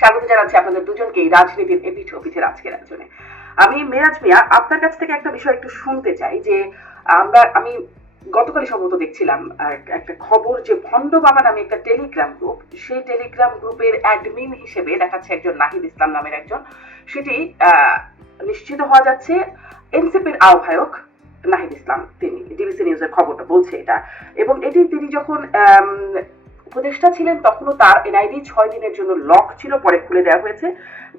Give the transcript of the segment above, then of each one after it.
স্বাগত জানাচ্ছি আপনাদের দুজনকেই রাজনীতির এপিঠ ওপিঠের আজকের আয়োজনে। আমি মেরাজ মিয়া, আপনার কাছ থেকে একটা বিষয় একটু শুনতে চাই যে আমরা, আমি গতকালই সম্ভবত দেখছিলাম একটা খবর যে ভণ্ড বাবা নামে একটা টেলিগ্রাম গ্রুপ, সেই টেলিগ্রাম গ্রুপের অ্যাডমিন হিসেবে দেখাচ্ছে একজন নাহিদ ইসলাম নামের একজন। সেটি নিশ্চিত হওয়া যাচ্ছে এনসিপির আহ্বায়ক নাহিদ ইসলাম, তিনি, ডিবিসি নিউজের খবরটা বলছে এটা। এবং এটি তিনি যখন উপদেষ্টা ছিলেন, তখনও তার এনআইডি ছয় দিনের জন্য লক ছিল, পরে খুলে দেওয়া হয়েছে।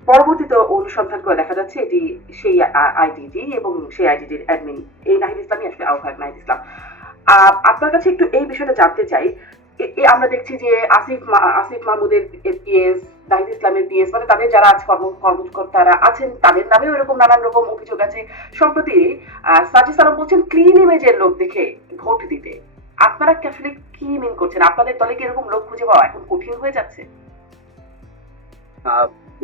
পরবর্তীতে অনুসন্ধান করে দেখা যাচ্ছে এটি সেই আইডিটি এবং সেই আইডিটির অ্যাডমিন, এই নাহিদ ইসলামই আসলে আহ্বায়ক নাহিদ ইসলাম। আপনার কাছে একটু এই বিষয়টা জানতে চাই। আমরা দেখছি যে আসিফ আসিফ মাহমুদের পিএস, নাহিদ ইসলামের পিএস মানে তাদের যারা আজ কর্ম, কর্মকর্তারা আছেন, তাদের নামেও এরকম নানান রকম অভিযোগ আছে। সম্প্রতি সাজিদ সালাম বলছেন, ক্লিন ইমেজের লোক দেখে ভোট দিতে। আপনারা আসলে কি মিন করছেন? আপনাদের দলে কি এরকম লোক খুঁজে পাওয়া এখন কঠিন হয়ে যাচ্ছে?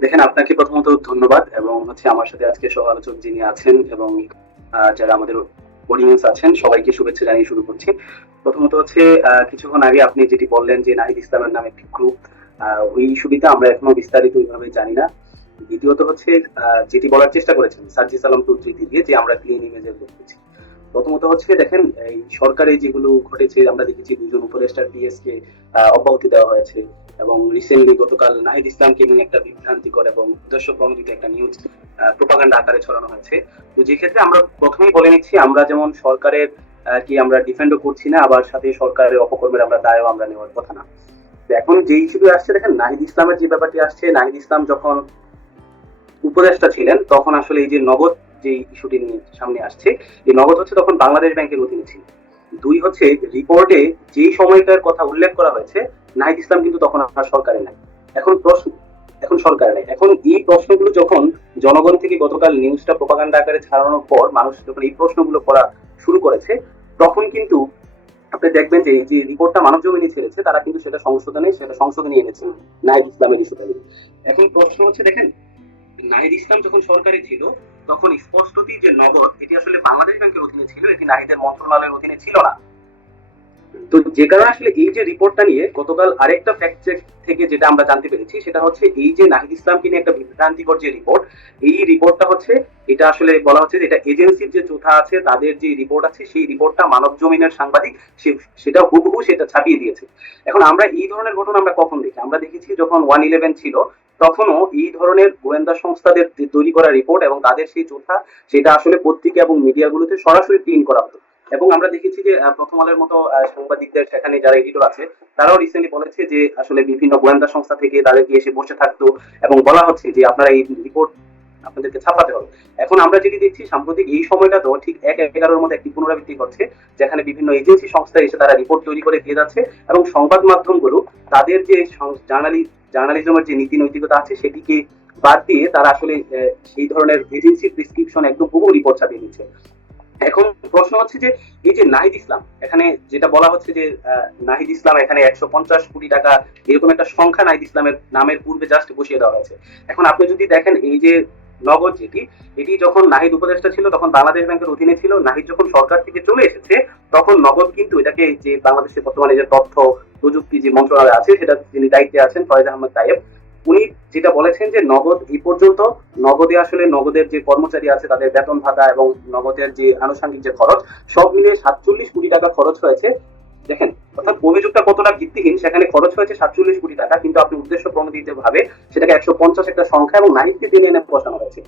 দেখেন, আপনাকে প্রথমত ধন্যবাদ এবং হচ্ছে আমার সাথে আজকে সহ আলোচক যিনি আছেন এবং যারা আমাদের অডিয়েন্স আছেন, সবাইকে শুভেচ্ছা জানিয়ে শুরু করছি। প্রথমত হচ্ছে কিছুক্ষণ আগে আপনি যেটি বললেন যে নাহিদ ইসলামের নামে একটি গ্রুপ ওই সুবিধা আমরা এখনও বিস্তারিত ওইভাবে জানি না। দ্বিতীয়ত হচ্ছে যেটি বলার চেষ্টা করেছেন সার্জি সালাম টুদ্রিতি দিয়ে যে আমরা ক্লিন ইমেজের লোক করছি প্রথমত হচ্ছে দেখেন এই সরকারে যেগুলো ঘটেছে আমরা দেখেছি দুজন উপদেষ্টার পিএস কে আহ, অব্যাহতি দেওয়া হয়েছে এবং রিসেন্টলি গতকাল নাহিদ ইসলামকে নিয়ে একটা বিভ্রান্তিকর এবং উদ্দেশ্য প্রণোদিত একটা নিউজ প্রোপাগান্ডা আকারে ছড়ানো হয়েছে। তো যে ক্ষেত্রে আমরা প্রথমেই বলে নিচ্ছি আমরা যেমন সরকারের কি আমরা ডিফেন্ডও করছি না আবার সাথে সরকারের অপকর্মের আমরা দায়ও আমরা নেওয়ার কথা না। এখন যে ইস্যুটি আসছে দেখেন নাহিদ ইসলামের যে ব্যাপারটি আসছে নাহিদ ইসলাম যখন উপদেষ্টা ছিলেন তখন আসলে এই যে নগদ যে ইস্যুটি নিয়ে সামনে আসছে এই নগদ হচ্ছে তখন বাংলাদেশ ব্যাংকের অধীনে ছিল। দুই হচ্ছে রিপোর্টে যেই সময়টার কথা উল্লেখ করা হয়েছে, নাহিদ ইসলাম কিন্তু তখন আর সরকারে নাই। এখন প্রশ্ন, এখন সরকারে নাই। এখন এই প্রশ্নগুলো যখন জনগণ থেকে গতকাল নিউজটা প্রপাগান্ডা আকারে ছাড়ানোর পর মানুষ যখন এই প্রশ্নগুলো করা শুরু করেছে, তখন কিন্তু আপনি দেখবেন যে যে রিপোর্টটা মানব জমিনে ছেড়েছে, তারা কিন্তু সেটা সংশোধনে, সেটা সংশোধনী এনেছে নাহিদ ইসলামের ইস্যুটা এখন প্রশ্ন হচ্ছে, দেখেন, নাহিদ ইসলাম যখন সরকারে ছিল তখন স্পষ্টতই যে নগদ, এটি আসলে বাংলাদেশ ব্যাংকের অধীনে ছিল, এটি নাহিদের মন্ত্রণালয়ের অধীনে ছিল না। তো যে কারণে আসলে এই যে রিপোর্টটা নিয়ে গতকাল আরেকটা ফ্যাক্ট চেক থেকে যেটা আমরা জানতে পেরেছি, সেটা হচ্ছে এই যে নাহিদ ইসলামকে নিয়ে একটা বিভ্রান্তিকর যে রিপোর্ট এই রিপোর্টটা হচ্ছে, এটা আসলে বলা হচ্ছে এটা এজেন্সির যে চোথা আছে, তাদের যে রিপোর্ট আছে, সেই রিপোর্টটা মানব জমিনের সাংবাদিক সেটা হুবহু সেটা ছাপিয়ে দিয়েছে। এখন আমরা এই ধরনের ঘটনা আমরা কখন দেখি? আমরা দেখেছি যখন ওয়ান ইলেভেন ছিল তখনও এই ধরনের গোয়েন্দা সংস্থাদের তৈরি করা রিপোর্ট এবং তাদের সেই চোথা সেটা আসলে পত্রিকা এবং মিডিয়াগুলোতে সরাসরি প্রিন্ট করা হতো। এবং আমরা দেখেছি যে প্রথম আলোর মতো সাংবাদিকদের সেখানে যারা এডিটর আছে, তারাও রিসেন্টলি বলেছে যে, আসলে বিভিন্ন গোয়েন্দা সংস্থা থেকে তাদেরকে এসে বসে থাকতো এবং বলা হচ্ছে যে, আপনারা এই রিপোর্ট আপনাদেরকে ছাপাতে হবে। এখন আমরা যেটি দেখছি, সাম্প্রতিক এই সময়টা তো ঠিক এক এগারোর মধ্যে একটি পুনরাবৃত্তি ঘটছে, যেখানে বিভিন্ন এজেন্সি সংস্থা এসে তারা রিপোর্ট তৈরি করে দিয়ে যাচ্ছে এবং সংবাদ মাধ্যমগুলো তাদের যে জার্নালি, জার্নালিজমের যে নীতি নৈতিকতা আছে, সেটিকে বাদ দিয়ে তারা আসলে সেই ধরনের এজেন্সি প্রেসক্রিপশন একদম বহু রিপোর্ট ছাপিয়ে দিচ্ছে। এখন প্রশ্ন হচ্ছে যে, এই যে নাহিদ ইসলাম, এখানে যেটা বলা হচ্ছে যে নাহিদ ইসলাম এখানে একশো পঞ্চাশ কোটি টাকা এরকম একটা সংখ্যা নাহিদ ইসলামের নামের পূর্বে জাস্ট বসিয়ে দেওয়া হয়েছে। এখন আপনি যদি দেখেন এই যে নগদ যেটি, এটি যখন নাহিদ উপদেষ্টা ছিল, তখন বাংলাদেশ ব্যাংকের অধীনে ছিল। নাহিদ যখন সরকার থেকে চলে এসেছে, তখন নগদ কিন্তু এটাকে যে বাংলাদেশের বর্তমানে যে তথ্য, প্রযুক্তি যে মন্ত্রণালয় আছে, সেটা যিনি দায়িত্বে আছেন, ফয়েজ আহমদ তাইব উনি যেটা বলেছেন যে নগদ এই পর্যন্ত, নগদে আসলে নগদের যে কর্মচারী আছে, তাদের বেতন ভাতা এবং নগদের যে আনুষঙ্গিক যে খরচ, সব মিলিয়ে সাতচল্লিশ কোটি টাকা খরচ হয়েছে। দেখেন অভিযোগটা কতটা ভিত্তিহীন সেখানে খরচ হয়েছে সাতচল্লিশ কোটি টাকা কিন্তু আপনি উদ্দেশ্য প্রণোদিত ভাবে সেটাকে একশো পঞ্চাশ একটা সংখ্যা এবং নাহিদকে টেনে এনে বসানো হয়েছে।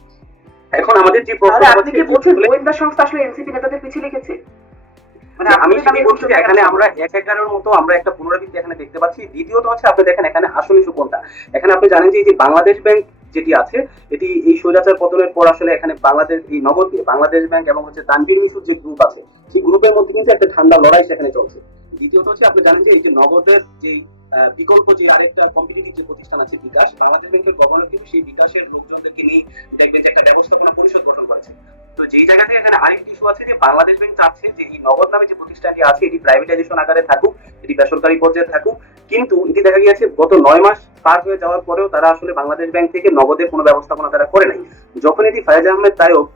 এখন আমাদের যে প্রশ্ন আপনি কি বলছেন গোয়েন্দা সংস্থা আসলে এনসিপি নেতাদের পিছিয়ে লিখেছে মানে আমি সেটাই বলছি এখানে আমরা এক এগারোর মতো আমরা একটা পুনরাবৃত্তি এখানে দেখতে পাচ্ছি। দ্বিতীয়ত হচ্ছে আপনি দেখেন এখানে আসল ইস্যু কোনটা এখানে আপনি জানেন যে এই যে বাংলাদেশ ব্যাংক যেটি আছে এটি এই স্বৈরাচার পতনের পর আসলে এখানে বাংলাদেশ এই নগদ দিয়ে বাংলাদেশ ব্যাংক এবং হচ্ছে তানভীর মিশুর যে গ্রুপ আছে সেই গ্রুপের মধ্যে কিন্তু একটা ঠান্ডা লড়াই সেখানে চলছে। দ্বিতীয়ত হচ্ছে আপনি জানেন যে এই যে নগদের যে বিকল্প যে আরেকটা কম্পিটিটিভ যে প্রতিষ্ঠান আছে বিকাশ, বাংলাদেশ ব্যাংকের গভর্নর কিন্তু সেই বিকাশের লোকজনদেরকে নিয়ে দেখবেন যে একটা ব্যবস্থাপনা পরিষদ গঠন করেছে। তো যেই জায়গা থেকে এখানে আরেকটি ইস্যু আছে যে বাংলাদেশ ব্যাংক চাচ্ছে যে এই নগদ নামে যে প্রতিষ্ঠানটি আছে, এটি প্রাইভেটাইজেশন আকারে থাকুক, এটি বেসরকারি পর্যায়ে থাকুক। কিন্তু এটি দেখা গিয়েছে গত নয় মাস পার হয়ে যাওয়ার পরেও তারা আসলে বাংলাদেশ ব্যাংক থেকে নগদের কোনো ব্যবস্থাপনা তারা করে নাই। যখন এটি ফায়াজ আহমেদ তায়ক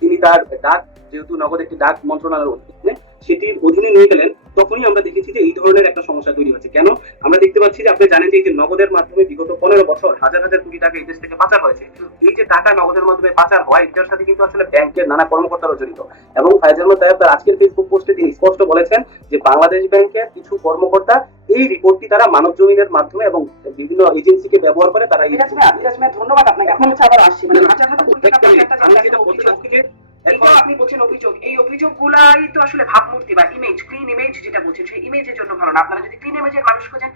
তিনি তার ডাক যেহেতু নগদ একটি ডাক মন্ত্রণালয়ের অধীনে সেটির অধীনে নিয়ে গেলেন তখনই আমরা দেখেছি যে এই ধরনের একটা সমস্যা তৈরি হচ্ছে। কেন? আমরা দেখতে পাচ্ছি যে আপনি জানেন যে এই যে নগদের মাধ্যমে বিগত পনেরো বছর হাজার হাজার কোটি টাকা এই দেশ থেকে পাচার হয়েছে। এই যে টাকা নগদের মাধ্যমে পাচার হয় এটার সাথে কিন্তু আসলে ব্যাংকের নানা কর্মকর্তারা জড়িত। এবং ফাইজ আহমদ তায়েব তার আজকের ফেসবুক পোস্টে তিনি স্পষ্ট বলেছেন যে বাংলাদেশ ব্যাংকের কিছু কর্মকর্তা এই রিপোর্টটি তারা মানব জমিনের মাধ্যমে এবং বিভিন্ন এজেন্সিকে ব্যবহার করে তারা ধন্যবাদ আপনাকে। এখন আবার আসছি। মানে হাজার হাজার অভিযোগ। এইটাও আপনি বলছেন অভিযোগ এই অভিযোগগুলাই তো আসলে ভাবমূর্তি বা ইমেজ ক্লিন ইমেজ যেটা বলছেন সেই ইমেজের জন্য ভালো না আপনারা যদি ক্লিন ইমেজের মানুষ খোঁজেন